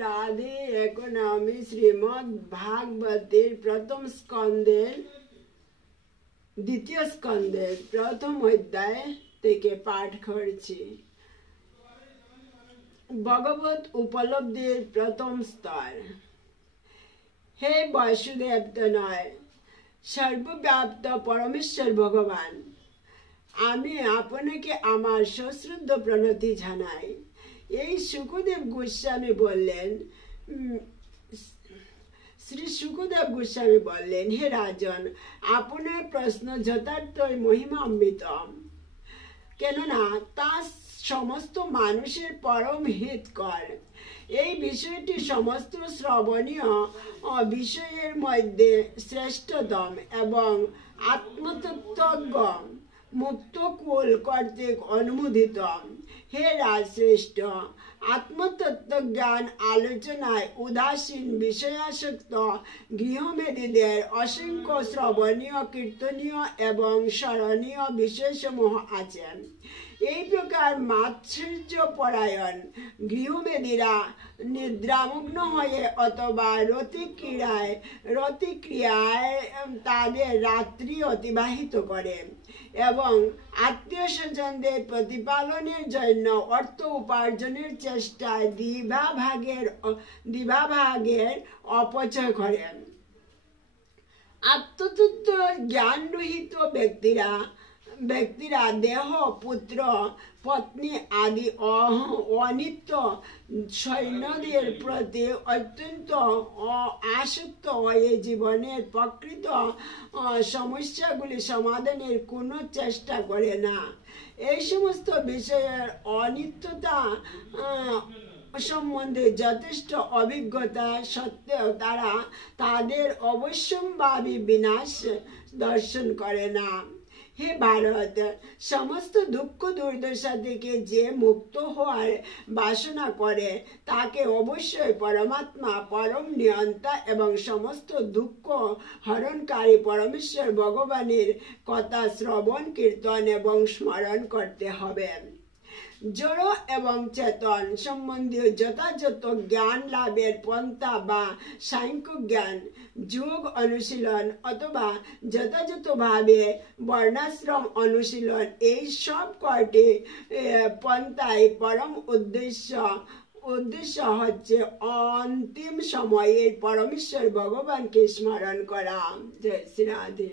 রাধে। এখন আমি শ্রীমদ ভাগবতের প্রথম স্কন্ধের দ্বিতীয় স্কন্ধের প্রথম অধ্যায় থেকে পাঠ করছি। ভগবত উপলব্ধির প্রথম স্তর। হে বাসুদেব তনয় সর্বব্যাপ্ত পরমেশ্বর ভগবান, আমি আপনাকে আমার সশ্রদ্ধ প্রণতি জানাই। এই সুখদেব গোস্বামী বললেন, শ্রী সুখদেব গোস্বামী বললেন, হে রাজন, আপনার প্রশ্ন যথার্থই মহিমান্বিত, কেননা তা সমস্ত মানুষের পরম হিতকর। এই বিষয়টি সমস্ত শ্রবণীয় বিষয়ের মধ্যে শ্রেষ্ঠতম এবং আত্মতত্ত্বজ্ঞ মুক্তকুল কর্তৃক অনুমোদিত। হে রাজশ্রেষ্ঠ, আত্মতত্ত্ব জ্ঞান আলোচনায় উদাসীন বিষয়াসক্ত গৃহমেদীদের অসংখ্য শ্রবণীয়, কীর্তনীয় এবং স্মরণীয় বিষয়সমূহ আছে। এই প্রকার মাৎসর্য পরায়ণ গৃহমেদীরা নিদ্রামগ্ন হয়ে অথবা রতিক্রিয়ায় তাদের রাত্রি অতিবাহিত করে এবং আত্মীয় স্বজনদের প্রতিপালনের জন্য অর্থ উপার্জনের চেষ্টায় দিবাভাগের অপচয় করেন। আত্মতত্ত্ব জ্ঞানরহিত ব্যক্তিরা দেহ, পুত্র, পত্নী আদি অনিত্য সৈন্যদের প্রতি অত্যন্ত আসক্ত হয়ে জীবনের প্রকৃত সমস্যাগুলি সমাধানের কোনো চেষ্টা করে না। এই সমস্ত বিষয়ের অনিত্যতা সম্বন্ধে যথেষ্ট অভিজ্ঞতা সত্ত্বেও তারা তাদের অবশ্যম্ভাবী বিনাশ দর্শন করে না। হে ভারত, সমস্ত দুঃখ দুর্দশা থেকে যে মুক্ত হওয়ার বাসনা করে তাকে অবশ্যই পরমাত্মা, পরম নিয়ন্তা এবং সমস্ত দুঃখ হরণকারী পরমেশ্বর ভগবানের কথা শ্রবণ, কীর্তন এবং স্মরণ করতে হবে। জড় এবং চেতন সম্বন্ধীয় যথাযথ জ্ঞান লাভের পন্থা বা সাংখ্য জ্ঞান, যোগ অনুশীলন অথবা যথাযথভাবে বর্ণাশ্রম অনুশীলন, এই সব কয়টি পন্থায় পরম উদ্দেশ্য হচ্ছে অন্তিম সময়ের পরমেশ্বর ভগবানকে স্মরণ করা। জয় শ্রী রাধে।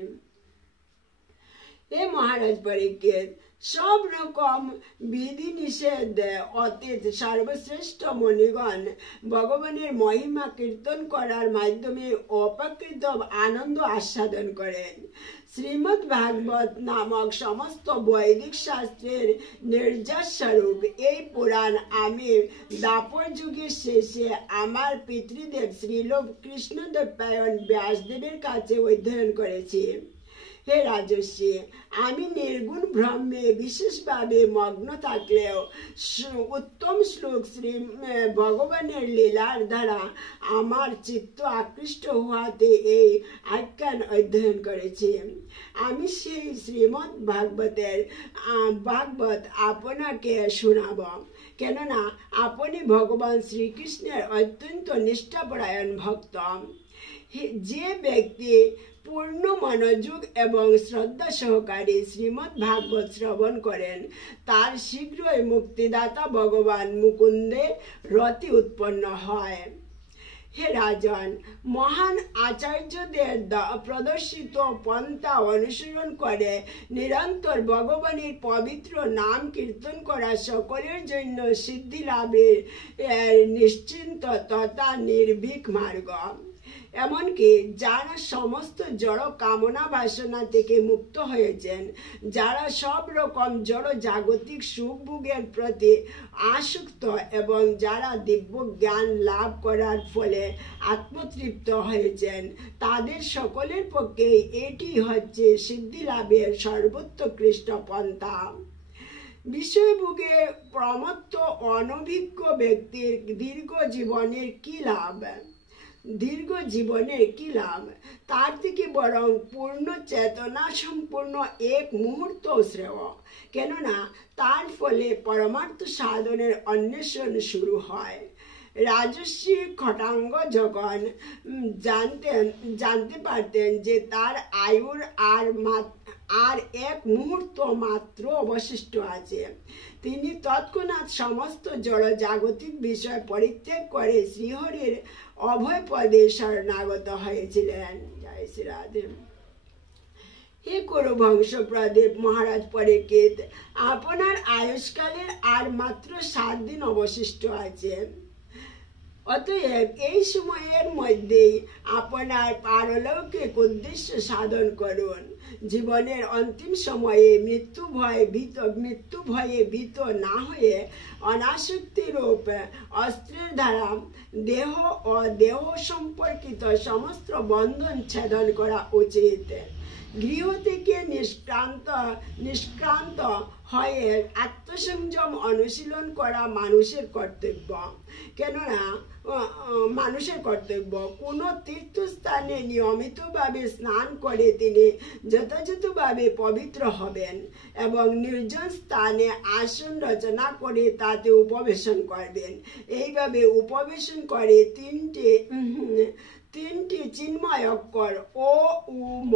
হে মহারাজ পরীক্ষিত, সব রকম বিধি নিষেধ অতীত সর্বশ্রেষ্ঠ মণিগণ ভগবানের মহিমা কীর্তন করার মাধ্যমে অপ্রাকৃত আনন্দ আস্বাদন করেন। শ্রীমদ্ ভাগবত নামক সমস্ত বৈদিক শাস্ত্রের নির্যাস স্বরূপ এই পুরাণ আমি দ্বাপর যুগের শেষে আমার পিতৃদেব শ্রীল কৃষ্ণদেবরায়ণ ব্যাসদেবের কাছে অধ্যয়ন করেছি। হে রাজর্ষি, আমি নির্গুণ ব্রহ্মে বিশেষভাবে মগ্ন থাকলেও উত্তম শ্লোক শ্রী ভগবানের লীলার দ্বারা আমার চিত্ত আকৃষ্ট হওয়াতে এই আখ্যান অধ্যয়ন করেছি। আমি সেই শ্রীমদ্ ভাগবত আপনাকে শোনাব, কেননা আপনি ভগবান শ্রীকৃষ্ণের অত্যন্ত নিষ্ঠাপরায়ণ ভক্ত। যে ব্যক্তি পূর্ণ মনোযোগ এবং শ্রদ্ধা সহকারে শ্রীমদ্ ভাগবত শ্রবণ করেন তার শীঘ্রই মুক্তিদাতা ভগবান মুকুন্দে রতি উৎপন্ন হয়। হে রাজন, মহান আচার্যদের প্রদর্শিত পন্থা অনুসরণ করে নিরন্তর ভগবানের পবিত্র নাম কীর্তন করা সকলের জন্য সিদ্ধি লাভের নিশ্চিন্ত তথা নির্ভীক মার্গ। এমনকি যারা সমস্ত জড় কামনা বাসনা থেকে মুক্ত হয়েছেন, যারা সব রকম জড় জাগতিক সুখ ভোগের প্রতি আসক্ত এবং যারা দিব্য জ্ঞান লাভ করার ফলে আত্মতৃপ্ত হয়েছেন, তাদের সকলের পক্ষে এটি হচ্ছে সিদ্ধি লাভের সর্বোৎকৃষ্ট পন্থা। বিষয়ভোগে প্রমত্ত অনভিজ্ঞ ব্যক্তির দীর্ঘ জীবনের কি লাভ? তার থেকে বরং পূর্ণ চেতনা সম্পূর্ণ এক মুহূর্ত শ্রেয়, কেননা তার ফলে পরমার্থ সাধনের অন্বেষণ শুরু হয়। রাজর্ষি খটাঙ্গ যখন জানতে পারতেন যে তার আয়ুর আর এক মুহূর্ত মাত্র অবশিষ্ট আছে, তিনি তৎক্ষণাৎ সমস্ত জড়জাগতিক বিষয় পরিত্যাগ করে শ্রীহরির অভয় পদে শরণাগত হয়েছিলেন। জয় শ্রী রাধে। হে কুরুবংশ প্রদীপ মহারাজ পরীক্ষিত, আপনার আয়ুষ্কালের আর মাত্র 7 দিন অবশিষ্ট আছে। অতএব এই সময়ের মধ্যেই আপনার পারলৌকিক উদ্দেশ্য সাধন করুন। জীবনের অন্তিম সময়ে মৃত্যু ভয়ে ভীত না হয়ে অনাসক্তি রূপ অস্ত্রের দ্বারা দেহ ও দেহ সম্পর্কিত সমস্ত বন্ধন ছেদন করা উচিত। গৃহ থেকে নিষ্ক্রান্ত হয়ে আত্মসংযম অনুশীলন করা মানুষের কর্তব্য। কোনো তীর্থস্থানে নিয়মিতভাবে স্নান করে তিনি যথাযথভাবে পবিত্র হবেন এবং নির্জন স্থানে আসন রচনা করে তাতে উপবেশন করবেন। এইভাবে উপবেশন করে তিনটি চিন্ময় অক্ষর ও উ ম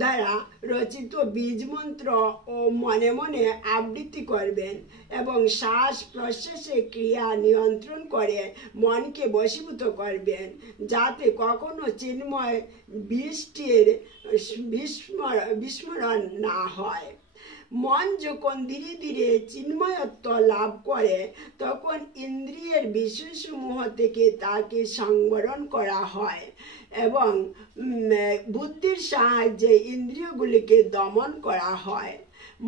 দ্বারা রচিত বীজ মন্ত্র ও মনে মনে আবৃত্তি করবেন এবং শ্বাস প্রশ্বাসে ক্রিয়া নিয়ন্ত্রণ করে মনকে বশীভূত করবেন, যাতে কখনো চিন্ময় বীজটির বিস্মরণ না হয়। মন যখন ধীরে ধীরে চিন্ময়ত্ব লাভ করে, তখন ইন্দ্রিয়ের বিষয়সমূহ থেকে তাকে সংবরণ করা হয় এবং বুদ্ধির সাহায্যে ইন্দ্রিয়গুলিকে দমন করা হয়।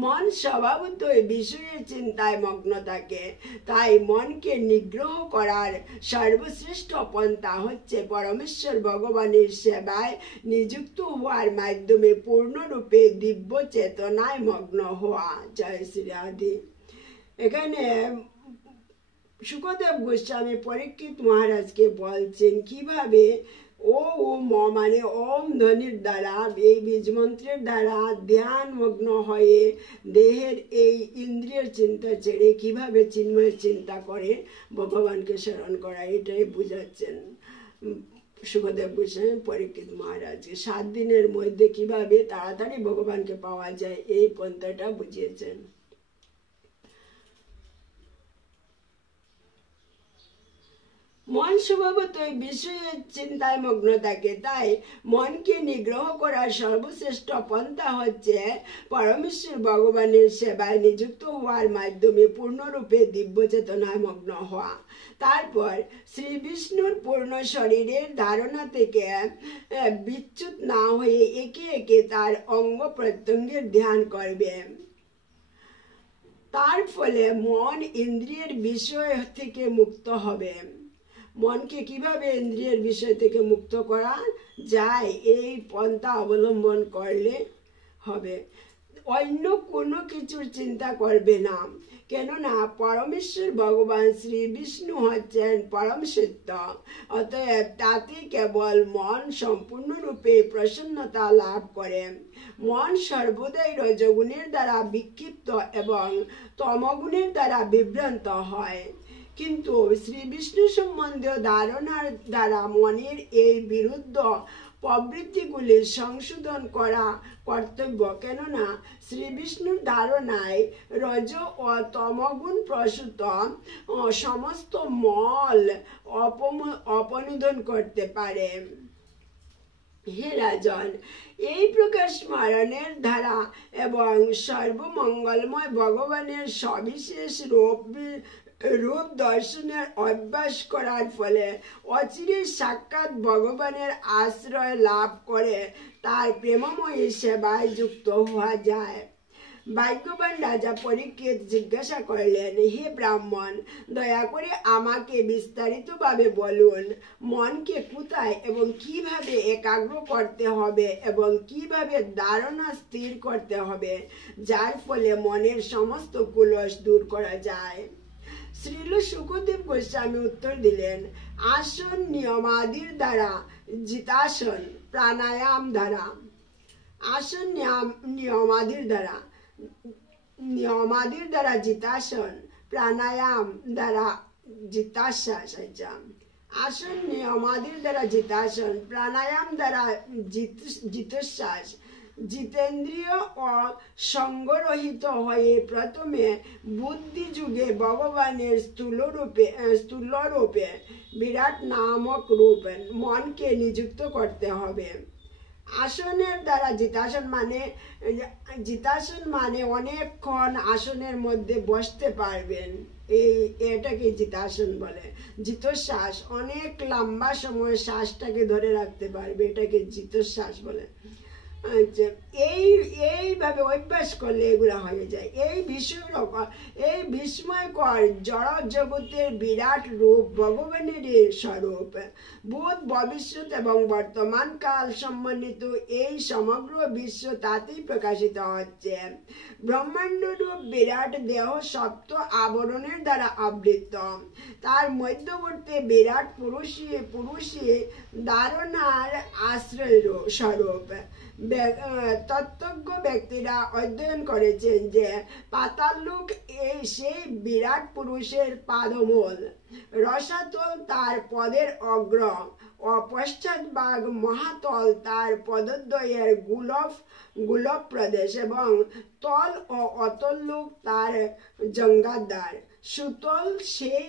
মন স্বভাবতই বিষয়ের চিন্তায় মগ্ন থাকে, তাই মনকে নিগ্রহ করার সর্বশ্রেষ্ঠ পন্থা হচ্ছে পরমেশ্বর ভগবানের সেবায় নিযুক্ত হওয়ার মাধ্যমে পূর্ণরূপে দিব্য চেতনায় মগ্ন হওয়া। জয় শ্রী রাধে। এখানে সুখদেব গোস্বামী পরীক্ষিত মহারাজকে বলছেন কিভাবে ও ম মানে ওম ধ্বনির দ্বারা, এই বীজ মন্ত্রের দ্বারা ধ্যান মগ্ন হয়ে দেহের এই ইন্দ্রিয়ের চিন্তা ছেড়ে কিভাবে চিন্ময়ের চিন্তা করে ভগবানকে স্মরণ করা, এটাই বুঝাচ্ছেন সুখদেব গোস্বামী পরীক্ষিত মহারাজকে। 7 দিনের মধ্যে কিভাবে তাড়াতাড়ি ভগবানকে পাওয়া যায় এই পন্থাটা বুঝিয়েছেন। মন স্বভাবতই বিষয়ের চিন্তায় মগ্ন থাকে, তাই মনকে নিগ্রহ করার সর্বশ্রেষ্ঠ পন্থা হচ্ছে পরমেশ্বর ভগবানের সেবায় নিযুক্ত হওয়ার মাধ্যমে পূর্ণরূপে দিব্য চেতনায় মগ্ন হওয়া। তারপর শ্রী বিষ্ণুর পূর্ণ শরীরের ধারণা থেকে বিচ্যুত না হয়ে একে একে তার অঙ্গ প্রত্যঙ্গের ধ্যান করবে। তার ফলে মন ইন্দ্রিয়ের বিষয় থেকে মুক্ত হবে। মনকে কিভাবে ইন্দ্রিয়ের বিষয় থেকে মুক্ত করা যায় এই পন্থা অবলম্বন করলে হবে। অন্য কোনো কিছুর চিন্তা করবে না, কেননা পরমেশ্বর ভগবান শ্রী বিষ্ণু হচ্ছেন পরম সত্য। অতএব তাতে কেবল মন সম্পূর্ণরূপে প্রসন্নতা লাভ করে। মন সর্বদাই রজগুণের দ্বারা বিক্ষিপ্ত এবং তমগুণের দ্বারা বিভ্রান্ত হয়, কিন্তু শ্রী বিষ্ণু সম্বন্ধীয় ধারণার দ্বারা মনের এই বিরুদ্ধ প্রবৃত্তিগুলি সংশোধন করা কর্তব্য। কেননা শ্রী বিষ্ণুর ধারণায় রজ ও তমগুণ প্রসূত সমস্ত মল অপনোদন করতে পারে। হে রাজন, এই প্রকার স্মরণের ধারা এবং সর্বমঙ্গলময় ভগবানের সবিশেষ রূপ দর্শনের অভ্যাস করার ফলে অচিরে সাক্ষাৎ ভগবানের আশ্রয় লাভ করে তার প্রেমময়ী সেবায় যুক্ত হওয়া যায়। ভাগ্যবান রাজা পরীক্ষিত জিজ্ঞাসা করলেন, হে ব্রাহ্মণ, দয়া করে আমাকে বিস্তারিতভাবে বলুন, মনকে কোথায় এবং কিভাবে একাগ্র করতে হবে এবং কিভাবে ধারণা স্থির করতে হবে, যার ফলে মনের সমস্ত কুলস দূর করা যায়। শ্রীল সুখদেব গোস্বামী উত্তর দিলেন, আসন নিয়মাদির দ্বারা জিতাসন, প্রাণায়াম দ্বারা। আসন নিয়মাদির দ্বারা জিতাসন, প্রাণায়াম দ্বারা जिताश्वास आसन नियमादिर द्वारा जितासन, प्राणायाम द्वारा जितोश्वास, जितेन्द्रिय और संगरहित हये प्रथमे बुद्धि जुगे भगवानेर स्थूल रूपे विराट नामक रूप मन के नियुक्त करते हबे। आसनेर द्वारा जितासन माने अनेकक्षण आसनेर मध्य बसते पारबेन, एटाके जितासन बोले। जितोश्वास अनेक लम्बा समय श्वासटाके धरे राखते पारबे, एटाके जितोश्वास बोले। আচ্ছা, এইভাবে অভ্যাস করলে এগুলা হয়ে যায়। এই বিস্ময়কর জড় জগতের বিরাট রূপ ভগবানের স্বরূপ, ভূত ভবিষ্যৎ এবং বর্তমান কাল সম্বন্ধিত এই সমগ্র বিশ্ব তাতেই প্রকাশিত হচ্ছে। ব্রহ্মাণ্ড রূপ বিরাট দেহ সপ্ত আবরণের দ্বারা আবৃত, তার মধ্যবর্তী বিরাট পুরুষী ধারণার আশ্রয় স্বরূপ। তত্ত্বজ্ঞ ব্যক্তিরা অধ্যয়ন করেছেন যে পাতাল লোক সেই বিরাট পুরুষের পাদমূল, রসাতল তার পদের অগ্র ও পশ্চাৎভাগ, মহাতল তার পদদ্বয়ের গুলভ প্রদেশ এবং তল ও অতল লোক তার জঙ্ঘাদ্বার। সুতল সেই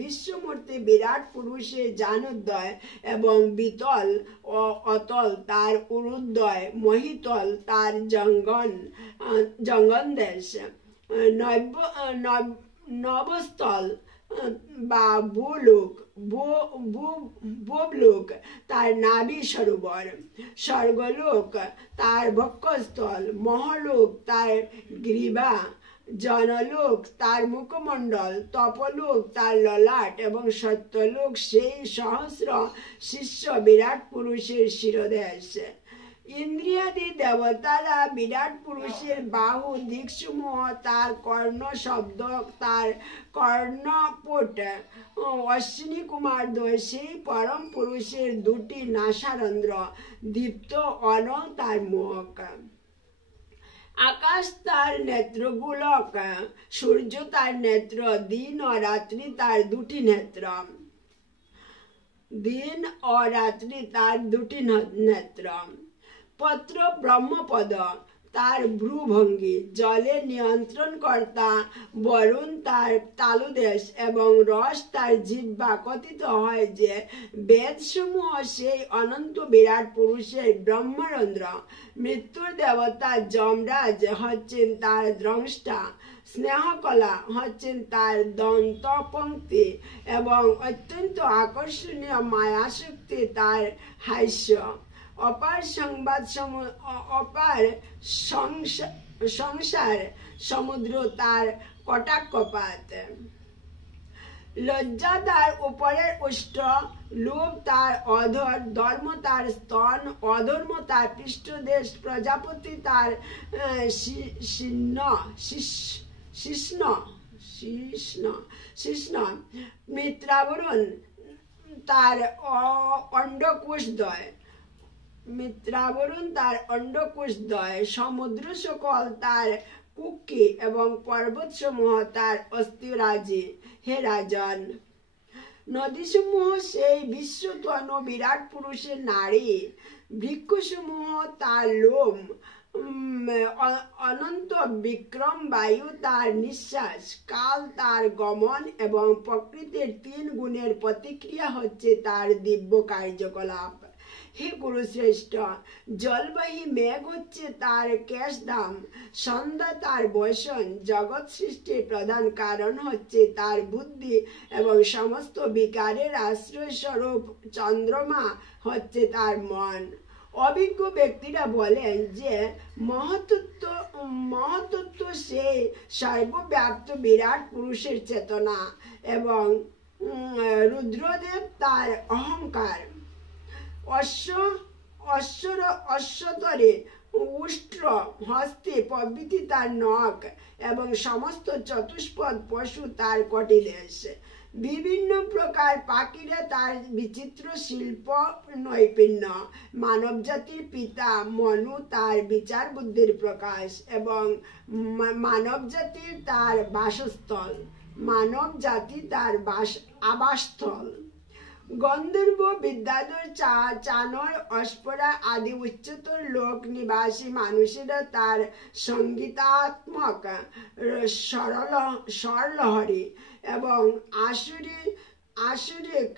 বিশ্বমূর্তি বিরাট পুরুষের জানোদ্বয় এবং বিতল ও অতল তার উরুদ্বয়, মহিতল তার জঙ্গন দেশ, নবস্থল বা ভূলোক তার নাভি সরোবর, স্বর্গলোক তার বক্ষস্থল, মহলোক তার গ্রীবা, জনলোক তার মুখমণ্ডল, তপলোক তার ললাট এবং সত্যলোক সেই সহস্র শিষ্য বিরাট পুরুষের শিরদেশ। ইন্দ্রিয়াদি দেবতারা বিরাট পুরুষের বাহু দিকসমূহ, তার কর্ণ শব্দ, তার কর্ণপট, অশ্বিনী কুমার দ্বয় সেই পরম পুরুষের দুটি নাসারন্ধ্র, দীপ্ত অনল তার মুখ, আকাশ তার নেত্রগোলক, সূর্য তার নেত্র, দিন ও রাত্রি তার দুটি নেত্র, দিন ও রাত্রি তার দুটি নেত্র, পত্র ব্রহ্মপদ তার ভ্রুভঙ্গি, জলের নিয়ন্ত্রণকর্তা বরুণ তার তালুদেশ এবং রস তার জিহ্বা। কথিত হয় যে বেদসমূহ সেই অনন্ত বিরাট পুরুষের ব্রহ্মরন্ধ্র। মৃত্যুর দেবতা যমরাজ হচ্ছেন তার দ্রষ্টা, স্নেহকলা হচ্ছেন তার দন্তপঙ্ক্তি এবং অত্যন্ত আকর্ষণীয় মায়াশক্তি তার হাস্য। অপার সংসার সমুদ্র তার কটাক্ষপাত, লজ্জা তার উপরের উষ্ঠ, লোভ তার অধর, ধর্ম তার স্তন, অধর্ম তার পৃষ্ঠদেশ, প্রজাপতি তার শিশ্ন, মিত্রাবরণ তার অন্ডকোষদ্বয়, সমুদ্র সকল তার কুক্ষি এবং পর্বত সমূহ তার অস্থিরাজি। হে রাজন, নদীসমূহ সেই বিশ্বতনু বিরাট পুরুষের নারী, বৃক্ষসমূহ তার লোম, অনন্ত বিক্রম বায়ু তার নিঃশ্বাস, কাল তার গমন এবং প্রকৃতির 3 গুণের প্রতিক্রিয়া হচ্ছে তার দিব্য কার্যকলাপ। হে কুরুশ্রেষ্ঠ, জলবাহী মেঘ হচ্ছে তার কেশধাম, সন্ধ্যা তার বসন, জগৎ সৃষ্টির প্রধান কারণ হচ্ছে তার বুদ্ধি এবং সমস্ত বিকারের আশ্রয় স্বরূপ চন্দ্রমা হচ্ছে তার মন। অভিজ্ঞ ব্যক্তিরা বলেন যে মহত্তত্ত্ব সেই সর্বব্যাপ্ত বিরাট পুরুষের চেতনা এবং রুদ্রদেব তার অহংকার। অশ্বতরে উষ্ট্র, হস্তে প্রভৃতি তার নখ এবং সমস্ত চতুষ্পদ পশু তার কটিদেশ। বিভিন্ন প্রকার পাখিরা তার বিচিত্র শিল্প নৈপুণ্য। মানব জাতির পিতা মনু তার বিচার বুদ্ধির প্রকাশ এবং মানব জাতির তার বাসস্থল। মানব জাতি তার আবাসস্থল। গন্ধর্ব, বিদ্যাধর, চানর, অস্পরা আদি উচ্চতর লোক নিবাসী মানুষেরা তার সঙ্গীতাত্মক স্বরলহরী এবং আসরিক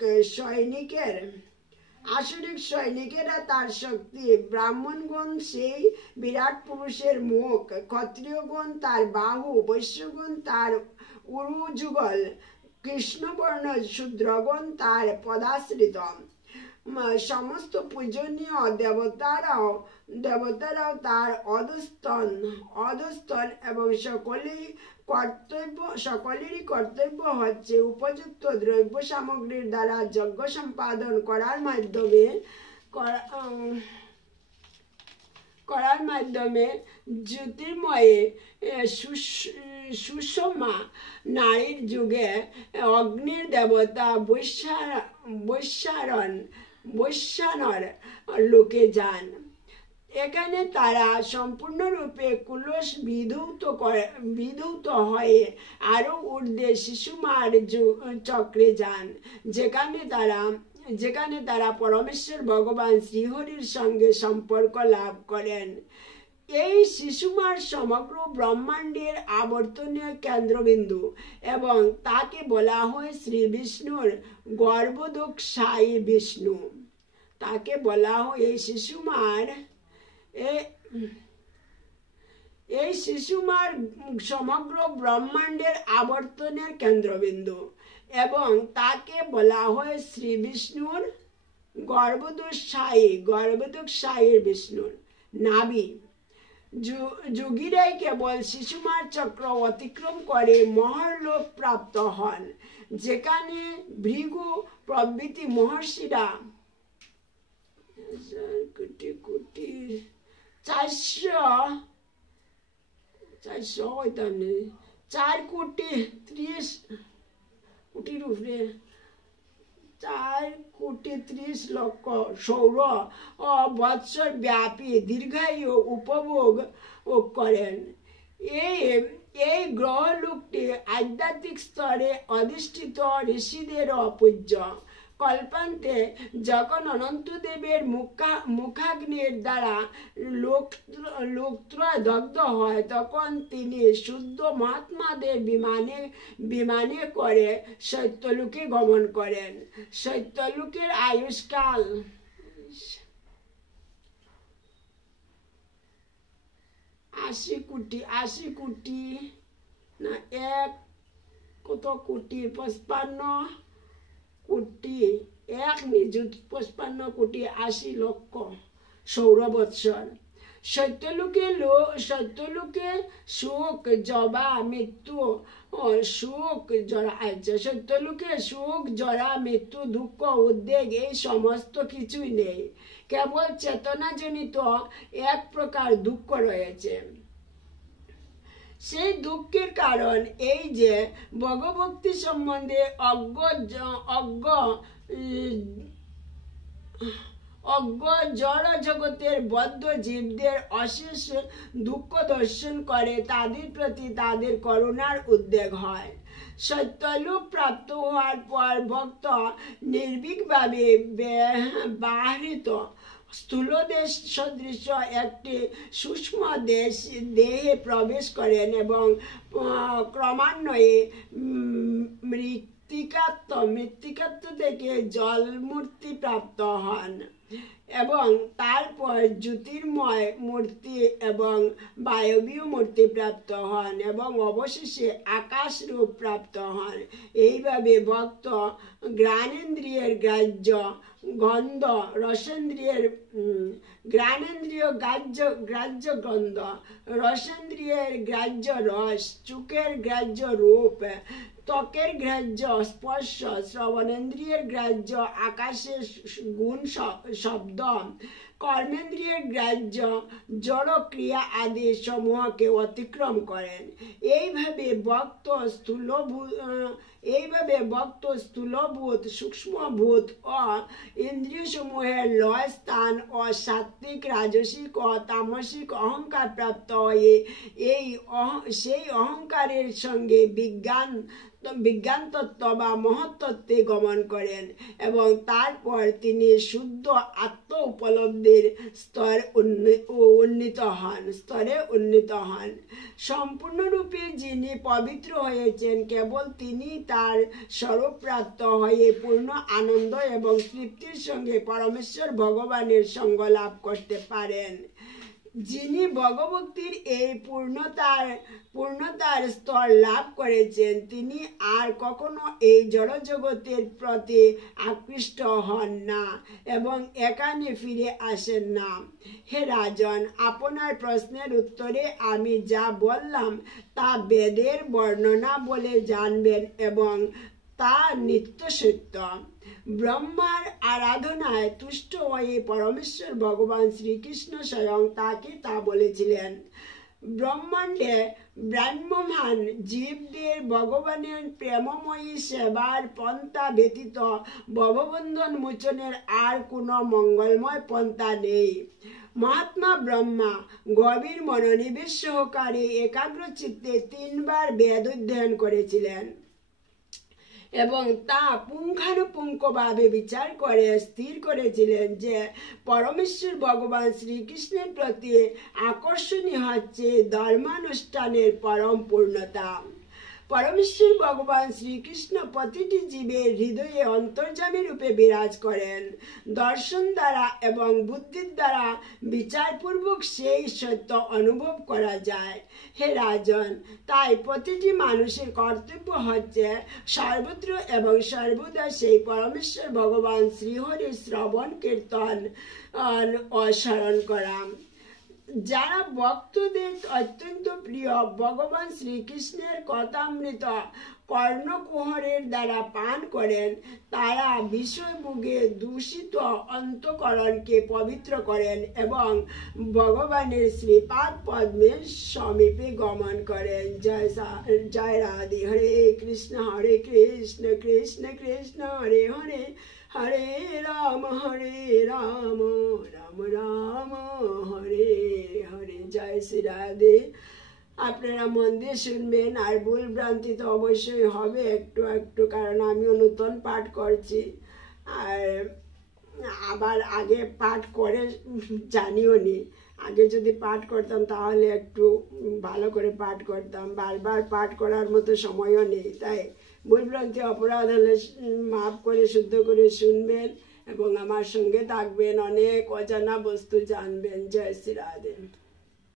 সৈনিকেরা তার শক্তি। ব্রাহ্মণগণ সেই বিরাট পুরুষের মুখ, ক্ষত্রিয়গণ তার বাহু, বৈশ্যগণ তার উরুযুগল, কৃষ্ণবর্ণ শূদ্রগণ তার পদাশ্রিত। সমস্ত পূজনীয় দেবতারাও তার অধস্তন এবং সকলেরই কর্তব্য হচ্ছে উপযুক্ত দ্রব্য সামগ্রীর দ্বারা যজ্ঞ সম্পাদন করার মাধ্যমে জ্যোতির্ময়ে সুষমা নারীর যুগে অগ্নির দেবতা বৈশ্বানর লোকে যান। এখানে তারা সম্পূর্ণরূপে কুলস বিধৌত হয়ে আরো ঊর্ধ্বে শিশুমার চক্রে যান, যেখানে তারা পরমেশ্বর ভগবান শ্রীহরির সঙ্গে সম্পর্ক লাভ করেন। এই শিশুমার সমগ্র ব্রহ্মাণ্ডের আবর্তনীয় কেন্দ্রবিন্দু এবং তাকে বলা হয় শ্রী বিষ্ণুর গর্ভোদকশায়ী বিষ্ণু। তাকে বলা হয় এই শিশুমার সমগ্র ব্রহ্মাণ্ডের আবর্তনের কেন্দ্রবিন্দু এবং তাকে বলা হয় শ্রী বিষ্ণুর গর্ভোদকশায়ী বিষ্ণুর নাভি। যোগীরাই কেবল শিশুমার চক্র অতিক্রম করে মহর্লোক প্রাপ্ত হন, যেখানে ভৃগু প্রভৃতি মহর্ষিরা 4 কোটি 30 লক্ষ সৌর বৎসর ব্যাপী দীর্ঘায়ু উপভোগ করেন। এই গ্রহলোকটি আধ্যাত্মিক স্তরে অধিষ্ঠিত ঋষিদের পূজ্য। কল্পান্তে যখন অনন্তদেবের মুখাগ্নির দ্বারা লোকত্রয় দগ্ধ হয়, তখন তিনি শুদ্ধ মহাত্মাদের বিমানে করে সত্যলোকে গমন করেন। সত্যলোকের আয়ুষ্কাল 80 কোটি না 1 কোটি 55 কোটি 1 নিযুত 55 কোটি 80 লক্ষ সৌর বৎসর। সত্যলোকে সুখ জবা মৃত্যু সত্যলোকে সুখ জরা মৃত্যু দুঃখ উদ্বেগ এই সমস্ত কিছুই নেই, কেবল চেতনাজনিত এক প্রকার দুঃখ রয়েছে। সেই দুঃখের কারণ এই যে ভগভক্তি সম্বন্ধে অজ্ঞ জড় জগতের বদ্ধ জীবদের অশেষ দুঃখ দর্শন করে তাদের প্রতি তাদের করুণার উদ্বেগ হয়। সত্যলোক প্রাপ্ত হওয়ার পর ভক্ত নির্ভীকভাবে বাহিত স্থূলদেশ সদৃশ একটি সূক্ষ্ম দেহে প্রবেশ করেন এবং ক্রমান্বয়ে মৃত্তিকাত্ব থেকে জলমূর্তি প্রাপ্ত হন এবং তারপর জ্যোতির্ময় মূর্তি এবং বায়বীয় মূর্তি প্রাপ্ত হন এবং অবশেষে আকাশ রূপ প্রাপ্ত হন। এইভাবে ভক্ত জ্ঞানেন্দ্রিয়ের গ্রাহ্য গন্ধ, রসেন্দ্রিয়ের গ্রাহ্য গন্ধ, রসেন্দ্রিয়ের গ্রাহ্য রস, চোখের গ্রাহ্য রূপ, ত্বকের গ্রাহ্য স্পর্শ, শ্রবণেন্দ্রিয়ের গ্রাহ্য আকাশের গুণ শব্দ, কর্মেন্দ্রিয়ের গ্রাহ্য জড় ক্রিয়া আদি সমূহকে অতিক্রম করেন। এইভাবে ভক্ত স্থূলভূত সূক্ষ্মভূত ও ইন্দ্রিয় সমূহের লয় স্থান ও সাত্ত্বিক রাজসিক ও তামসিক অহংকার প্রাপ্ত হয়ে সেই অহংকারের সঙ্গে বিজ্ঞান বিজ্ঞান তত্ত্ব বা মহত্তত্ত্বে গমন করেন এবং তারপর তিনি শুদ্ধ আত্ম উপলব্ধির স্তরে উন্নীত হন। সম্পূর্ণরূপে যিনি পবিত্র হয়েছেন, কেবল তিনি তার স্বরূপপ্রাপ্ত হয়ে পূর্ণ আনন্দ এবং তৃপ্তির সঙ্গে পরমেশ্বর ভগবানের সঙ্গ লাভ করতে পারেন। যিনি ভগভক্তির এই পূর্ণতার স্তর লাভ করেছেন, তিনি আর কখনো এই জড়জগতের প্রতি আকৃষ্ট হন না এবং এখানে ফিরে আসেন না। হে রাজন, আপনার প্রশ্নের উত্তরে আমি যা বললাম তা বেদের বর্ণনা বলে জানবেন এবং তা নিত্য সত্য। ব্রহ্মার আরাধনায় তুষ্ট হয়ে পরমেশ্বর ভগবান শ্রীকৃষ্ণ স্বয়ং তাকে তা বলেছিলেন। ব্রহ্মাণ্ডে ব্রাহ্মমান জীবদের ভগবানের প্রেমময়ী সেবার পন্থা ব্যতীত ভববন্ধন মোচনের আর কোনো মঙ্গলময় পন্থা নেই। মহাত্মা ব্রহ্মা গভীর মনোনিবেশ সহকারে একাগ্র চিত্তে 3 বার বেদ অধ্যয়ন করেছিলেন এবং তা পুঙ্খানুপুঙ্খভাবে বিচার করে স্থির করেছিলেন যে পরমেশ্বর ভগবান শ্রীকৃষ্ণের প্রতি আকর্ষণই হচ্ছে ধর্মানুষ্ঠানের পরম পূর্ণতা। পরমেশ্বর ভগবান শ্রীকৃষ্ণ প্রতিটি জীবের হৃদয়ে অন্তর্যামী রূপে বিরাজ করেন। দর্শন দ্বারা এবং বুদ্ধির দ্বারা বিচারপূর্বক সেই সত্য অনুভব করা যায়। হে রাজন, তাই প্রতিটি মানুষের কর্তব্য হচ্ছে সর্বত্র এবং সর্বদা সেই পরমেশ্বর ভগবান শ্রীহরির শ্রবণ কীর্তন ও স্মরণ করা। যারা ভক্তদের অত্যন্ত প্রিয় ভগবান শ্রীকৃষ্ণের কথামৃত কর্ণকুহরের দ্বারা পান করেন, তারা বিষয়ভোগে দূষিত অন্তঃকরণকে পবিত্র করেন এবং ভগবানের শ্রীপাদ পদ্মের সমীপে গমন করেন। জয় রাধে। হরে কৃষ্ণ কৃষ্ণ কৃষ্ণ হরে হরে, হরে রাম রাম রাম হরে হরে। জয় শ্রী রাধে। আপনারা মন দিয়ে শুনবেন, আর ভুল ভ্রান্তি তো অবশ্যই হবে একটু একটু, কারণ আমিও নতুন পাঠ করছি আর আবার আগে পাঠ করে জানিও নি। আগে যদি পাঠ করতাম তাহলে একটু ভালো করে পাঠ করতাম, বারবার পাঠ করার মতো সময়ও নেই। তাই ভুল ভ্রান্তি অপরাধ হলে মাফ করে শুদ্ধ করে শুনবেন এবং আমার সঙ্গে থাকবেন, অনেক অজানা বস্তু জানবেন। জয় শ্রী রাধে।